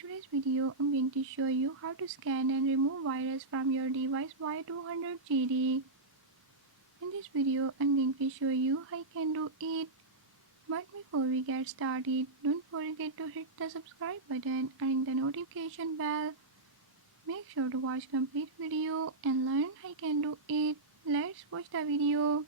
today's video, I'm going to show you how to scan and remove virus from your device Y200 GD. In this video, I'm going to show you how you can do it. But before we get started, don't forget to hit the subscribe button and ring the notification bell. Make sure to watch complete video and learn how you can do it. Let's watch the video.